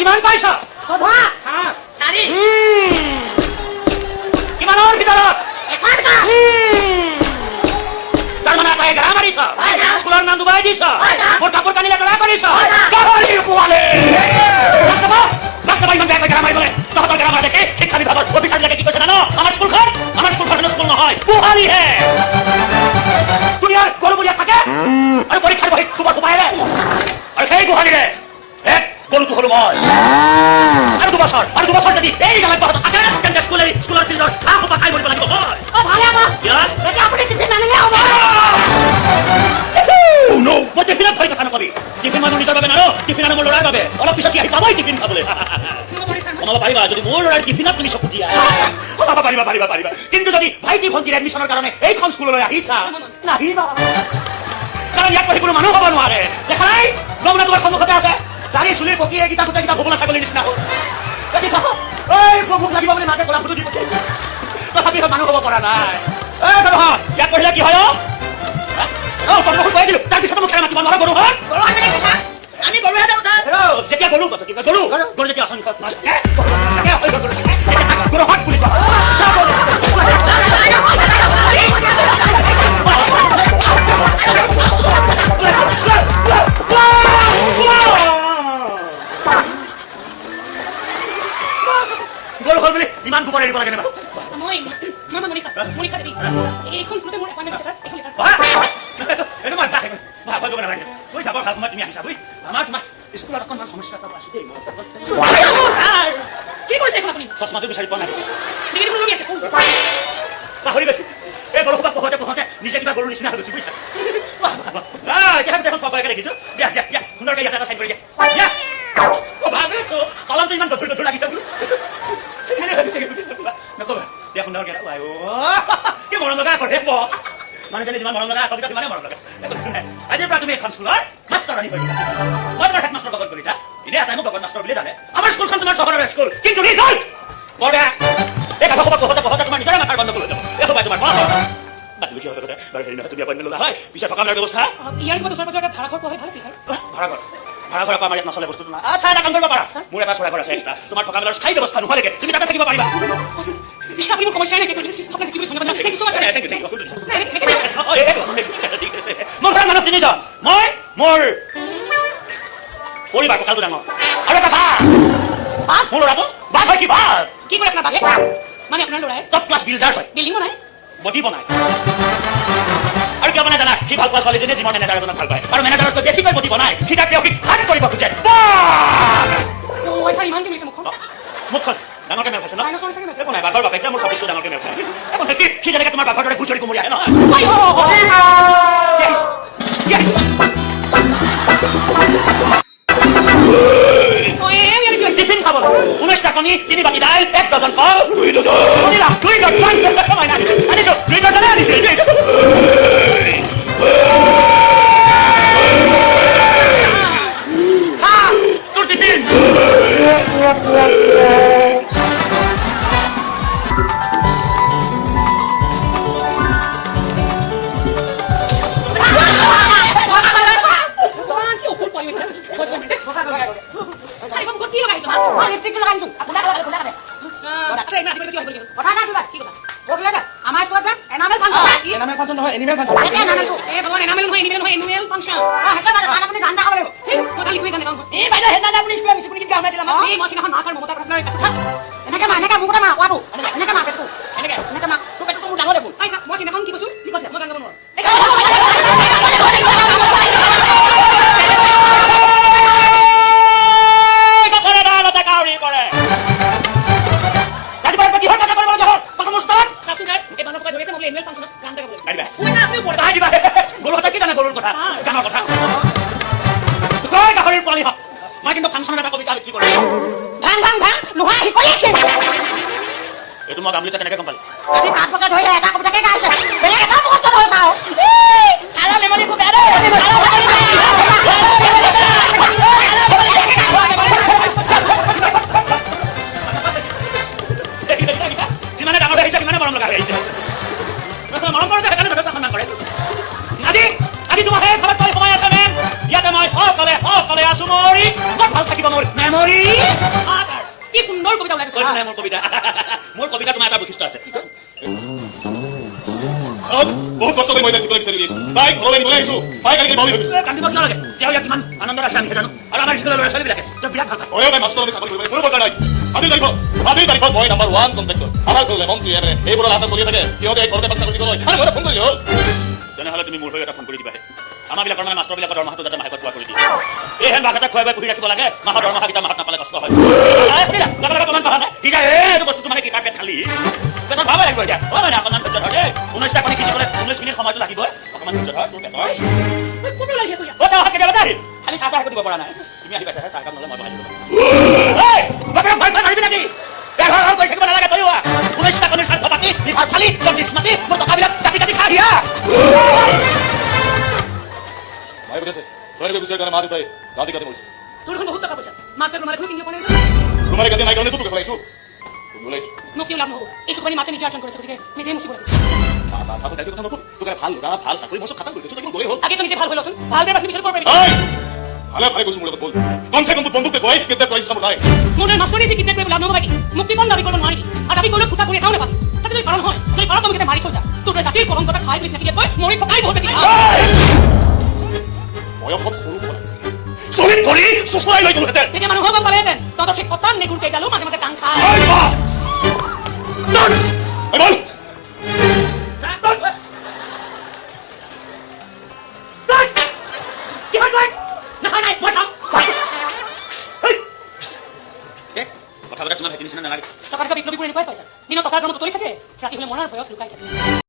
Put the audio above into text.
কিমান পাইছ? সভা হা 4 কিমানৰ ভিতৰত? এখন কা তাৰ মানে তই গ্ৰাম মাৰিছ স্কুলৰ নাম ডুবাই দিছ মোৰ কাপোৰ কানি লেতেৰা কৰিছ ইমান বেয়াকৈ গ্ৰাম মাৰিবলৈ তহঁতৰ গ্ৰাম মাৰা দেখি শিক্ষা বিভাগৰ অফিচাৰবিলাকে কি কৈছে জানো আমাৰ স্কুলখন স্কুল নহয় পোহালিহে দুনিয়াৰ গৰুবুৰীয়া থাকে আৰু পৰীক্ষাৰ বহীত গোবৰ সোমাইৰে আৰু সেই গোহালিৰে এক গৰুটো হলো মই আৰু দুবছৰ যদি এই জাগাত বহাটো থাকে তেন্তে স্কুলৰ ফিল্ডৰ ঘাঁহ সোপা খাই মৰিব লাগিব মই ভালে হ'ব তেতিয়া আপুনি টিফিন আনিলে হ'ব মই টিফিনত ধৰি কথা নকবি টিফিন মই নিজৰ বাবে নানো টিফিন আনো মোৰ ল'ৰাৰ বাবে অলপ পিছত কি আহি পাবই টিফিন খাবলৈ কমাব পাৰিবা যদি মোৰ ল'ৰাৰ টিফিনত তুমি চকু দিয়া কমাব পাৰিবা কিন্তু যদি ভাইটি ভণ্টিৰ এডমিশ্যনৰ কাৰণে এইখন স্কুললৈ আহিছা নাহিবা কাৰণ ইয়াত পঢ়ি কোনো মানুহ হ'ব নোৱাৰে দেখা নাই নমুনা তোমাৰ সন্মুখতে আছে দাড়ি চুলিৰ পকি এইকেইটা গোটেইকেইটা ভোগলা ছাগলীৰ নিচিনা হ'ল দেখিছা এই ভোক লাগিব বুলি মাকে ক'লা ফুটো দি পঠিয়াইছে তথাপিও মানুহ হ'ব পৰা নাই ইয়াত পঢ়িলে কি হয় তাৰপিছত মোক খেলা মাতিব নোৱাৰা গৰু হয় আমি গৰুহে যাওঁ ছাৰ যেতিয়া গৰু যেতিয়া অসংখ্য গৰু হাত বুলি কোৱা গৰু হ'ল বুলি ইমান গোবৰ এৰিব লাগে নে বাৰু তুমি আহিছা বুঝ আমাৰ তোমাৰ স্কুলত অকণমান সমস্যা এটা আছে দেই চশমাটো বিচাৰি পোৱা নাই পাহৰি গৈছে এই গৰু সোপা পঢ়োতে নিজে কিবা গৰুৰ নিচিনা হৈ গৈছে বুজিছা দেখোন পাপাকে দেখিছো দিয়া সুন্দৰকে ইয়াতে এটা চাইন কৰি দিয়া ভাবিছো কলমটো ইমান গধুৰ লাগিছে বোলো নকবা দিয়া সুন্দৰকে কি মৰম লগা কৰে মানুহজনী যিমান মৰম লগা কবিতা সিমানে মৰম লগা আজিৰ পৰা তুমি এখন স্কুলৰ মাষ্টৰ আনি হৈ দিলা মই তোমাৰ হেডমাষ্টৰ বগন কলিতা এনে এটাই মোক বগন মাষ্টৰ বুলি জানে আমাৰ স্কুলখন তোমাৰ চহৰৰ স্কুল কিন্তু ৰিজাল্ট বৰ বেয়া এই কথা পঢ়োতে তোমাৰ নিজৰে মাথাৰ গণ্ডগোল হৈ যাব এসোপাই তোমাৰ বাৰু হেৰি নহয় তুমি এপইণ্টমেণ্ট ল'লা হয় পিছত থকা মেলাৰ ব্যৱস্থা ইয়াৰ কিবা ওচৰে পাজৰে ভাড়া ঘৰ পোৱা ভাল আছিল ছাৰ ভাড়া ঘৰ আমাৰ ইয়াত নচলে বস্তুটো না আচ্ছা এটা কাম কৰিব পাৰা মোৰ এটা চৰা ঘৰ আছে এক্সট্ৰা তোমাৰ থকা মেলাৰ স্থায়ী ব্যৱস্থা নোহোৱালৈকে তুমি তাতে থাকিব পাৰিবা আপুনি সমস্যা নাই আপোনাক কি ধন্যবাদ মোৰ ঘৰৰ মানুহ তিনিজন মই মোৰ পৰিবাৰ কঁকালটো ডাঙৰ আৰু এটা ভাত মোৰ ল'ৰাটো ভাত হয় কি কৰে আপোনাৰ বাপে মানে আপোনাৰ ল'ৰাই টপ ক্লাছ বিল্ডাৰ হয় বিল্ডিং বনাই বডি বনাই আৰু কিয় বনাই জানা সি ভাল পোৱা ছোৱালীজনীয়ে যিমান মেনেজাৰ এজনক ভাল পায় আৰু মেনেজাৰতকৈ বেছিকৈ বডি বনাই সি তাক হাত কৰিব খোজে ছাৰ ইমান কি মুখখন মুখখন ডাঙৰকে মেল খাইছে ন একো নাই বাঘৰ বাপেক যে মোৰ চব্বিছটো ডাঙৰকে মেল খায় সি যেনেকে তোমাৰ বাঘৰ দৰে গুচৰি কুমৰি আহে নহয় টিফিন খাব 19টা কণী 3 বাটি দাইল 1 ডজন কল 2 ডজন আনিছো 2 ডজনে আনিছো তোৰ টিফিন আমাৰ স্কুলত এনামেল ফাংচন নহয় এনিমেল ফাংচন এই ভগৱান এনামেল নহয় এনিমেল ফাংচন হেটা বাৰ আপুনি গান গাব লাগিব মই কালি কই গান গাও এই বাইদেউ হেটা আপুনি স্কুলত গৈছে আপুনি কি গান গাইছিল এই মই কিখন মাকৰ মমতা কথা এনেকে মুখটা মা কোৱাটো এনেকে মা পেটটো এনেকে মা তো পেটটো মোৰ ডাঙৰ দেখোন আইছা মই কিখন কি কৈছো কি কৈছে মই গান গাব নোৱাৰো মই কিন্তু ফাংচন এটা কবিতা বিক্ৰী কৰিম লোহা শিকলি আছে এইটো মই গামলিতে কেনেকে গম পালি আজি 5 বছৰ ধৰি এটা কবিতাকে গাইছে বেলেগ এটা মুখস্থ হৈ চাও সাৰা মেমৰি কো বেৰে যিমানে ডাঙৰ আহিছে সিমানে মৰম লগা আহিছে মৰম কৰোঁতে সেইকাৰণে যথেষ্ট সন্মান কৰে আজি তোমাৰ সেই ঘৰত সময় আছে মেম ইয়াতে মই অকলে আছো মৰি ক'ত ভাল থাকিব মোৰ মেম মৰি কি সুন্দৰ কবিতা ওলাই কৈছে নাই মোৰ কবিতা মোৰ কবিতা তোমাৰ এটা বৈশিষ্ট্য আছে চাওক বহুত কষ্ট কৰি মই এতিয়া ঠিকনা বিচাৰি দিছো তাই ঘৰলৈ নিবলৈ আহিছো তাই কালি বাউলি হৈ গৈছে কান্দিব কিয় লাগে তেওঁ ইয়াত কিমান আনন্দত আছে আমি জানো আৰু আমাৰ স্কুলৰ ল'ৰা ছোৱালীবিলাকে তেওঁ বিৰাট ভাল পায় অয় তাই মাষ্টৰ চাকৰি কৰিবলৈ কোনো দৰকাৰ নাই আজিৰ তাৰিখত মই নাম্বাৰ 1 কণ্টেক্টৰ আমাৰ ঘৰলৈ মন্ত্ৰী এমএলএ এইবোৰৰ হাতে চলি থাকে সিহঁতে ঘৰতে আমাক চাকৰি দিব লয় আৰু মই ফোন কৰিলো তেনেহ'লে তুমি মোৰ হৈ এটা ফোন কৰি দিবাহে আমাৰবিলাকৰ মানে মাষ্টৰবিলাকৰ দৰমহাটো যাতে মাহেকত পোৱা কৰি দিয়ে এইহেন ভাগ এটা খুৱাই পুহি ৰাখিব লাগে মাহৰ দৰমহাকেইটা মাহত নাপালে কষ্ট হয় প্ৰমাণ কৰা নাই এইটো বস্তুটো মানে কি কাৰ্পেট খালি পেটত ভাব লাগিব এতিয়া মানে অকণমান ধৈৰ্য ধৰ দেই 19টা কণী সিজিবলৈ 19 মিনিট সময়টো লাগিবই অকণমান ধৈৰ্য ধৰ তোৰ পেটৰ কোনটো লাগিছে কইয়া তেওঁ কেতিয়াবা আহিল খালি চাহ চাহ দিব পৰা নাই তুমি আহি পাইছা চাহ কাম নহ'লে মই বহাই দিব বাপেৰক ভয় ভয় মাৰিবি নেকি বেহাৰ কৰি থাকিব নালাগে তয়ো 19টা কণীৰ স্বাৰ্থ পাতি লিভাৰ ফালি জণ্ডিছ মাতি মোৰ টকাবিলাক কাটি কাটি খা দিয়া মায়ে বুঝেছে তই গুছিয়াৰ কাৰণে মা দেউতাই ৰাতি কাটি মৰিছে তোৰ এখন বহুত টকা পইচা মাকে ৰুমাল এখন কিনিব পৰা নাই ৰুমালে কাটি নাই কাৰণে তোক পেলাইছো ওলাইছো মোক কিয় লাভ নহ'ব এই চুপানি মাকে নিজে আৰ্জন কৰিছে গতিকে নিজে মুচিব লাগে চাহ দায়িত্ব কথা নকওঁ তোক ভাল ল'ৰা ভাল চাকৰি মই চব খাতাম কৰি দিছো তই গ'লেই হ'ল আগে তো নিজে ভাল হৈ লচোন ভাল বেয়া বাছি বিচাৰি কৰিব পাৰিবি ভালে ভালে কৈছো মোৰ লগত বল কমচে কম তোৰ বন্দুকতে গৈ কেতিয়া কৰিছ মোৰ নাই মোৰ মাষ্টৰে যে কিডনেপ কৰিব লাভ নহ'ব কি মুক্তিপণ দাবী কৰিব নোৱাৰিবি আৰু দাবী কৰিলে ফুটা কৰি এটাও নাপাবি তাতে যদি কাৰণ হয় সেই কাৰণ তুমি মাৰি থৈ যা তোৰ জাতিৰ কলংকতা খাই গৈছে নেকি মৰি থকাই বহুত বেছি বয়সত সৰু হ'ব লাগিছিল চলিত ধৰি চুচৰাই লৈ গ'লোহেঁতেন তেতিয়া মানুহ গম পালেহেঁতেন তহঁতৰ সেই কটান নেগুৰ কেইডালো মাজে মাজে টাং খায় বল কথা বতৰা তোমাৰ ভাইটি নিচিনা নালাগে টকা বিপ্লৱী এনেকুৱাই পাইছা দিনত টকাৰ ধৰ্ম তৰি থাকে ৰাতি হ'লে মৰাৰ ভয়ত লুকাই থাকে